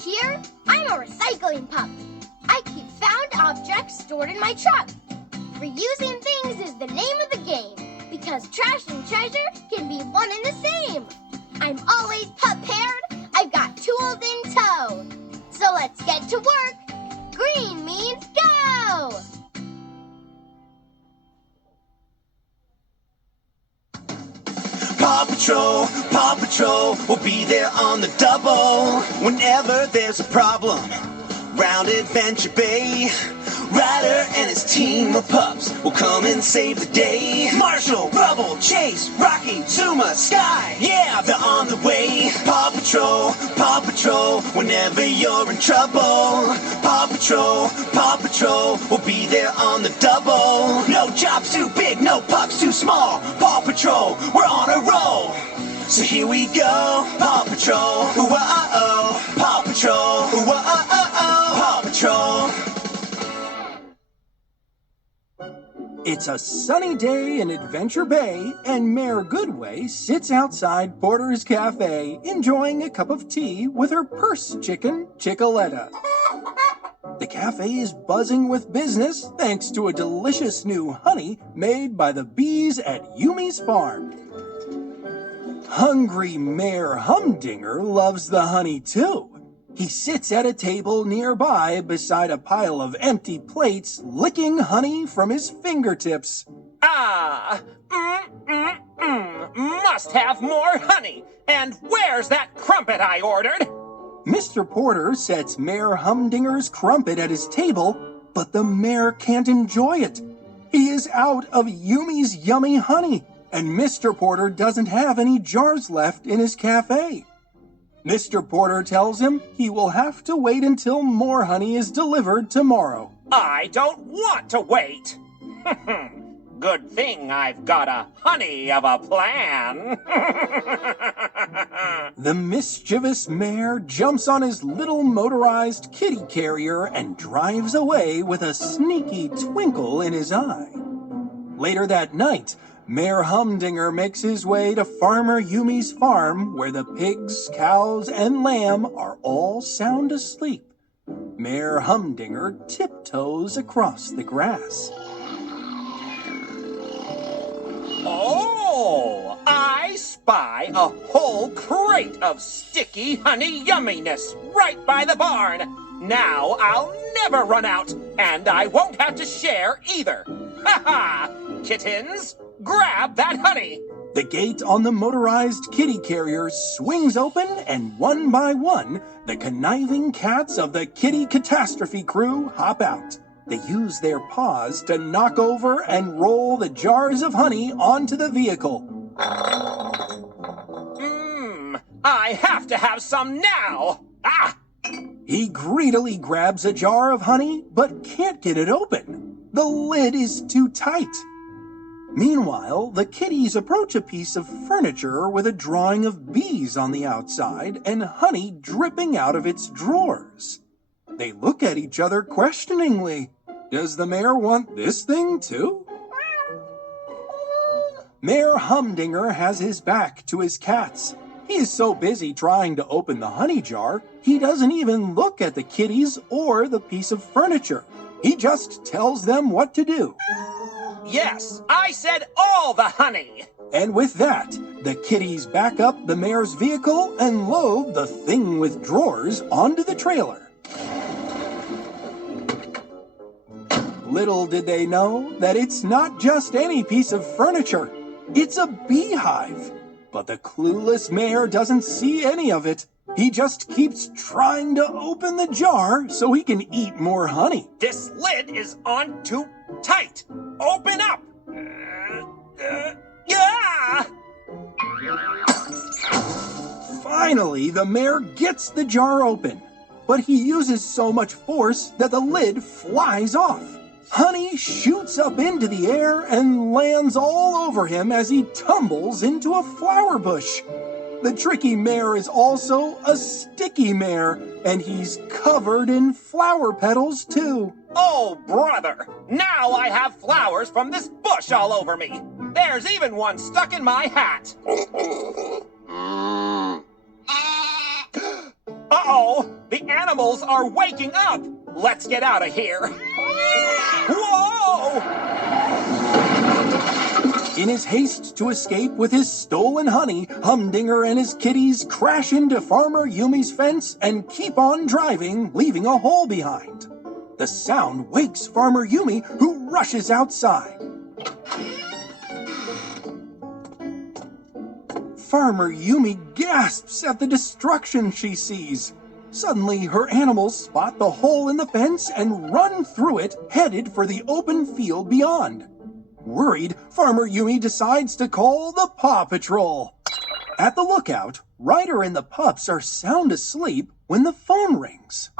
here, I'm a recycling pup. I keep found objects stored in my truck. Reusing things is the name of the game, because trash and treasure can be one and the same. I'm always pup-paired. I've got tools in tow. So let's get to work. Green means go! Paw Patrol, we'll be there on the double. Whenever there's a problem, round Adventure Bay, Ryder and his team of pups will come and save the day. Marshall, Rubble, Chase, Rocky, Zuma, Skye, yeah, they're on the way. Paw Patrol, whenever you're in trouble. Paw Patrol, we'll be there on the double. No job's too big, no pups too small. Paw Patrol, we're on a roll. So here we go, Paw Patrol, ooh-ah-oh. Paw Patrol, ooh-ah-oh. Paw Patrol. It's a sunny day in Adventure Bay, and Mayor Goodway sits outside Porter's Cafe enjoying a cup of tea with her purse chicken, Chickaletta. The cafe is buzzing with business thanks to a delicious new honey made by the bees at Yumi's farm. Hungry Mayor Humdinger loves the honey too. He sits at a table nearby beside a pile of empty plates, licking honey from his fingertips. Must have more honey. And where's that crumpet I ordered? Mr. Porter sets Mayor Humdinger's crumpet at his table, but the mayor can't enjoy it. He is out of Yumi's yummy honey, and Mr. Porter doesn't have any jars left in his cafe. Mr. Porter tells him he will have to wait until more honey is delivered tomorrow. I don't want to wait. Good thing I've got a honey of a plan. The mischievous mayor jumps on his little motorized kitty carrier and drives away with a sneaky twinkle in his eye. Later that night, Mayor Humdinger makes his way to Farmer Yumi's farm, where the pigs, cows, and lamb are all sound asleep. Mayor Humdinger tiptoes across the grass. Oh, I spy a whole crate of sticky honey yumminess right by the barn. Now I'll never run out, and I won't have to share either. Ha ha! Kittens, grab that honey! The gate on the motorized kitty carrier swings open, and one by one, the conniving cats of the Kitty Catastrophe crew hop out. They use their paws to knock over and roll the jars of honey onto the vehicle. I have to have some now! Ah! He greedily grabs a jar of honey, but can't get it open. The lid is too tight. Meanwhile, the kitties approach a piece of furniture with a drawing of bees on the outside and honey dripping out of its drawers. They look at each other questioningly. Does the mayor want this thing too? Mayor Humdinger has his back to his cats. He is so busy trying to open the honey jar, he doesn't even look at the kitties or the piece of furniture. He just tells them what to do. Yes, I said all the honey! And with that, the kitties back up the mayor's vehicle and load the thing with drawers onto the trailer. Little did they know that it's not just any piece of furniture. It's a beehive. But the clueless mayor doesn't see any of it. He just keeps trying to open the jar so he can eat more honey. This lid is on too tight. Open up. Yeah! Finally, the mayor gets the jar open. But he uses so much force that the lid flies off. Honey shoots up into the air and lands all over him as he tumbles into a flower bush. The tricky mayor is also a sticky mayor, and he's covered in flower petals too. Oh, brother! Now I have flowers from this bush all over me. There's even one stuck in my hat. Uh-oh! The animals are waking up! Let's get out of here! Whoa! In his haste to escape with his stolen honey, Humdinger and his kitties crash into Farmer Yumi's fence and keep on driving, leaving a hole behind. The sound wakes Farmer Yumi, who rushes outside. Farmer Yumi gasps at the destruction she sees. Suddenly, her animals spot the hole in the fence and run through it, headed for the open field beyond. Worried, Farmer Yumi decides to call the Paw Patrol. At the lookout, Ryder and the pups are sound asleep when the phone rings.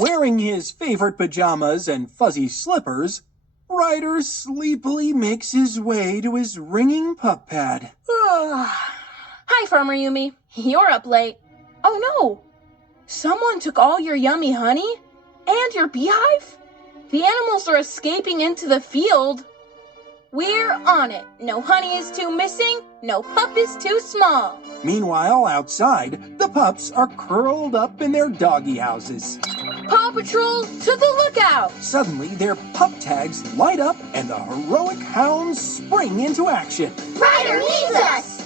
Wearing his favorite pajamas and fuzzy slippers, Ryder sleepily makes his way to his ringing pup pad. Hi, Farmer Yumi. You're up late. Oh no! Someone took all your yummy honey? And your beehive? The animals are escaping into the field. We're on it. No honey is too missing. No pup is too small. Meanwhile, outside, the pups are curled up in their doggy houses. Paw Patrol to the lookout! Suddenly, their pup tags light up and the heroic hounds spring into action. Ryder needs us!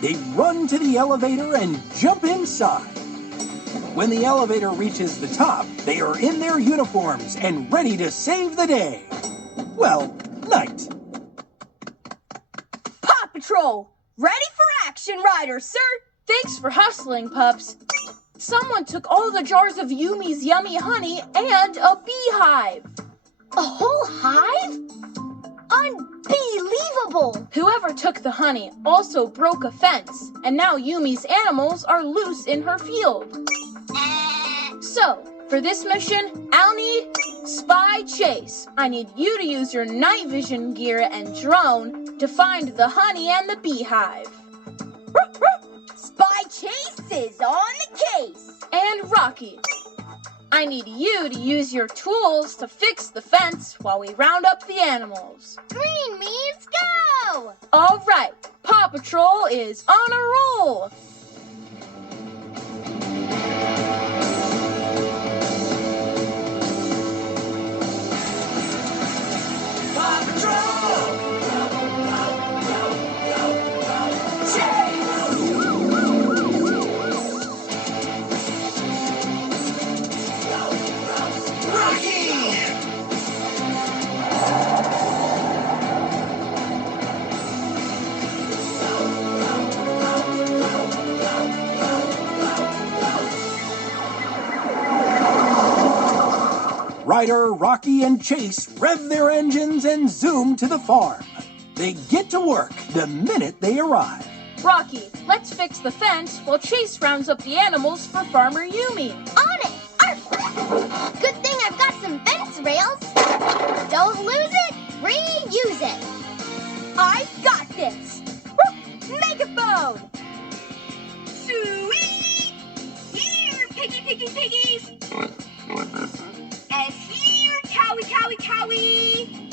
They run to the elevator and jump inside. When the elevator reaches the top, they are in their uniforms and ready to save the day. Well, night. Paw Patrol! Ready for action, Ryder, sir! Thanks for hustling, pups. Someone took all the jars of Yumi's yummy honey and a beehive. A whole hive? Unbelievable! Whoever took the honey also broke a fence, and now Yumi's animals are loose in her field. So, for this mission, I'll need Spy Chase. I need you to use your night vision gear and drone to find the honey and the beehive. Spy Chase is on the case! And Rocky, I need you to use your tools to fix the fence while we round up the animals. Green means go! All right, Paw Patrol is on a roll. Paw Patrol! Ryder, Rocky, and Chase rev their engines and zoom to the farm. They get to work the minute they arrive. Rocky, let's fix the fence while Chase rounds up the animals for Farmer Yumi. On it! Arf! Good thing I've got some fence rails. Don't lose it, reuse it. I've got this. Megaphone! Sweet! Here, piggies! And here, cowie!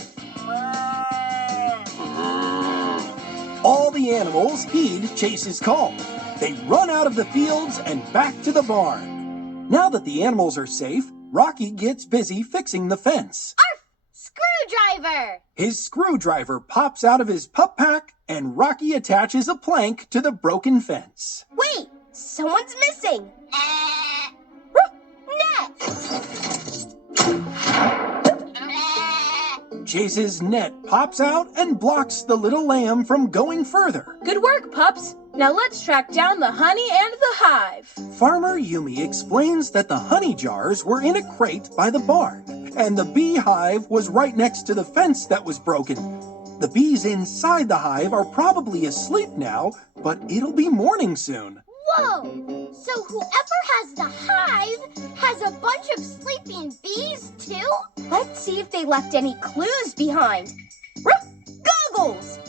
All the animals heed Chase's call. They run out of the fields and back to the barn. Now that the animals are safe, Rocky gets busy fixing the fence. Arf! Screwdriver! His screwdriver pops out of his pup pack, and Rocky attaches a plank to the broken fence. Wait, someone's missing. Net! Chase's net pops out and blocks the little lamb from going further. Good work, pups. Now let's track down the honey and the hive. Farmer Yumi explains that the honey jars were in a crate by the barn, and the beehive was right next to the fence that was broken. The bees inside the hive are probably asleep now, but it'll be morning soon. Whoa! So whoever has the hive has a bunch of sleeping bees, too? Let's see if they left any clues behind. Goggles!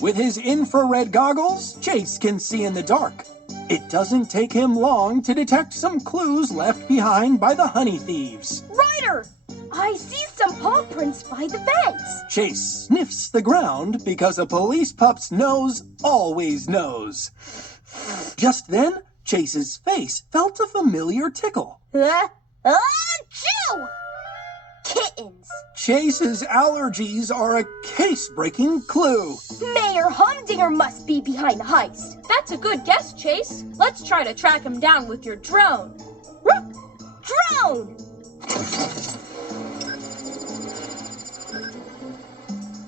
With his infrared goggles, Chase can see in the dark. It doesn't take him long to detect some clues left behind by the honey thieves. Ryder! I see some paw prints by the fence. Chase sniffs the ground because a police pup's nose always knows. Just then, Chase's face felt a familiar tickle. Achoo! Kittens. Chase's allergies are a case-breaking clue. Mayor Humdinger must be behind the heist. That's a good guess, Chase. Let's try to track him down with your drone. Drone!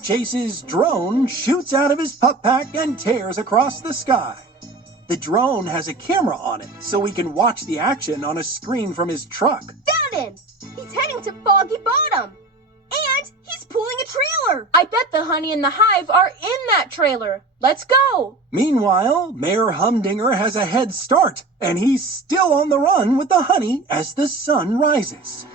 Chase's drone shoots out of his pup pack and tears across the sky. The drone has a camera on it, so we can watch the action on a screen from his truck. Found him! He's heading to Foggy Bottom. And he's pulling a trailer. I bet the honey in the hive are in that trailer. Let's go. Meanwhile, Mayor Humdinger has a head start, and he's still on the run with the honey as the sun rises.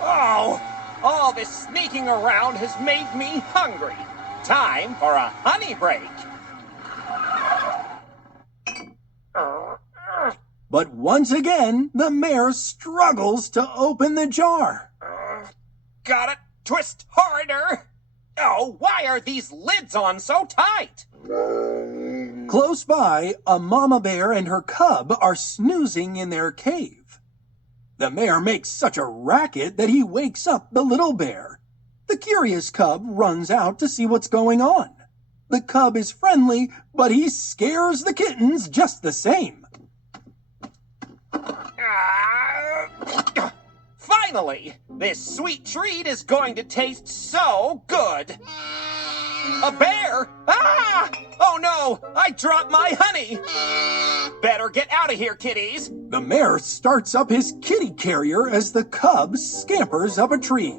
Oh, all this sneaking around has made me hungry. Time for a honey break. But once again, the mayor struggles to open the jar. Gotta twist harder. Oh, why are these lids on so tight? Close by, a mama bear and her cub are snoozing in their cave. The mayor makes such a racket that he wakes up the little bear. The curious cub runs out to see what's going on. The cub is friendly, but he scares the kittens just the same. Finally, this sweet treat is going to taste so good. A bear? Ah! Oh no, I dropped my honey. Better get out of here, kitties. The mayor starts up his kitty carrier as the cub scampers up a tree.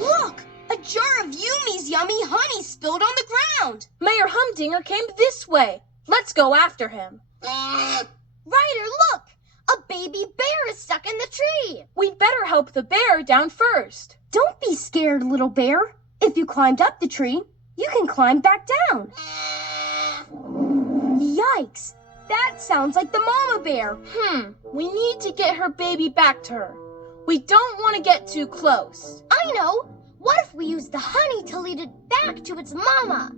Look! A jar of Yumi's yummy honey spilled on the ground. Mayor Humdinger came this way. Let's go after him. Ryder, look! A baby bear is stuck in the tree. We'd better help the bear down first. Don't be scared, little bear. If you climbed up the tree, you can climb back down. Yikes! That sounds like the mama bear. We need to get her baby back to her. We don't want to get too close. I know! What if we use the honey to lead it back to its mama?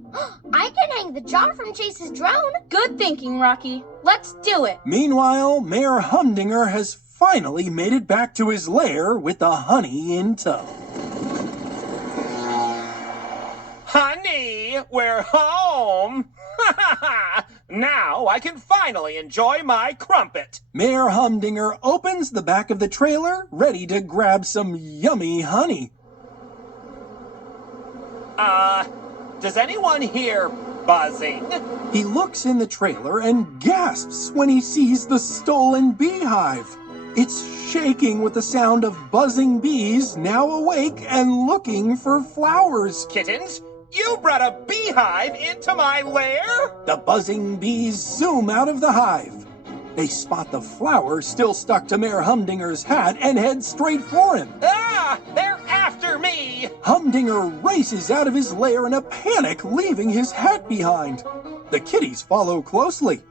I can hang the jar from Chase's drone. Good thinking, Rocky. Let's do it. Meanwhile, Mayor Humdinger has finally made it back to his lair with the honey in tow. Honey, we're home. Now I can finally enjoy my crumpet. Mayor Humdinger opens the back of the trailer, ready to grab some yummy honey. Does anyone hear buzzing? He looks in the trailer and gasps when he sees the stolen beehive. It's shaking with the sound of buzzing bees now awake and looking for flowers. Kittens, you brought a beehive into my lair? The buzzing bees zoom out of the hive. They spot the flower still stuck to Mayor Humdinger's hat and head straight for him. Ah! They're after me! Humdinger races out of his lair in a panic, leaving his hat behind. The kitties follow closely.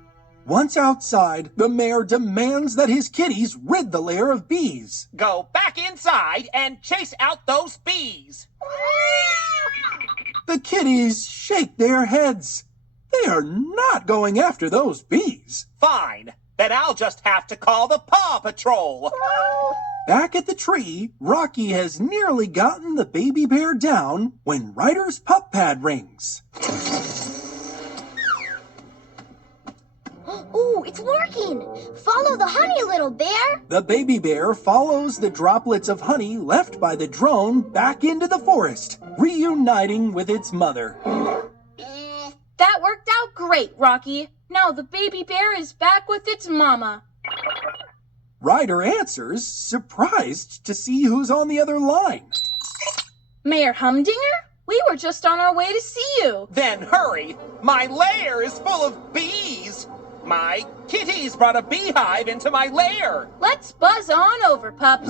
Once outside, the mayor demands that his kitties rid the lair of bees. Go back inside and chase out those bees. The kitties shake their heads. They are not going after those bees. Fine. Then I'll just have to call the Paw Patrol. Back at the tree, Rocky has nearly gotten the baby bear down when Ryder's pup pad rings. Ooh, it's working! Follow the honey, little bear! The baby bear follows the droplets of honey left by the drone back into the forest, reuniting with its mother. That worked out great, Rocky. Now the baby bear is back with its mama. Ryder answers, surprised to see who's on the other line. Mayor Humdinger? We were just on our way to see you. Then hurry. My lair is full of bees. My kitties brought a beehive into my lair. Let's buzz on over, Pups.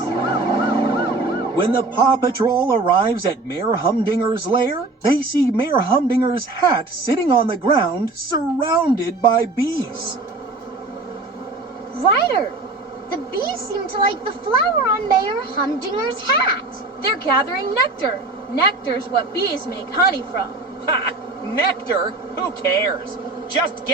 When the Paw Patrol arrives at Mayor Humdinger's lair, they see Mayor Humdinger's hat sitting on the ground, surrounded by bees. Ryder, The bees seem to like the flower on Mayor Humdinger's hat. They're gathering nectar. Nectar's what bees make honey from. Ha! Nectar? Who cares? Just get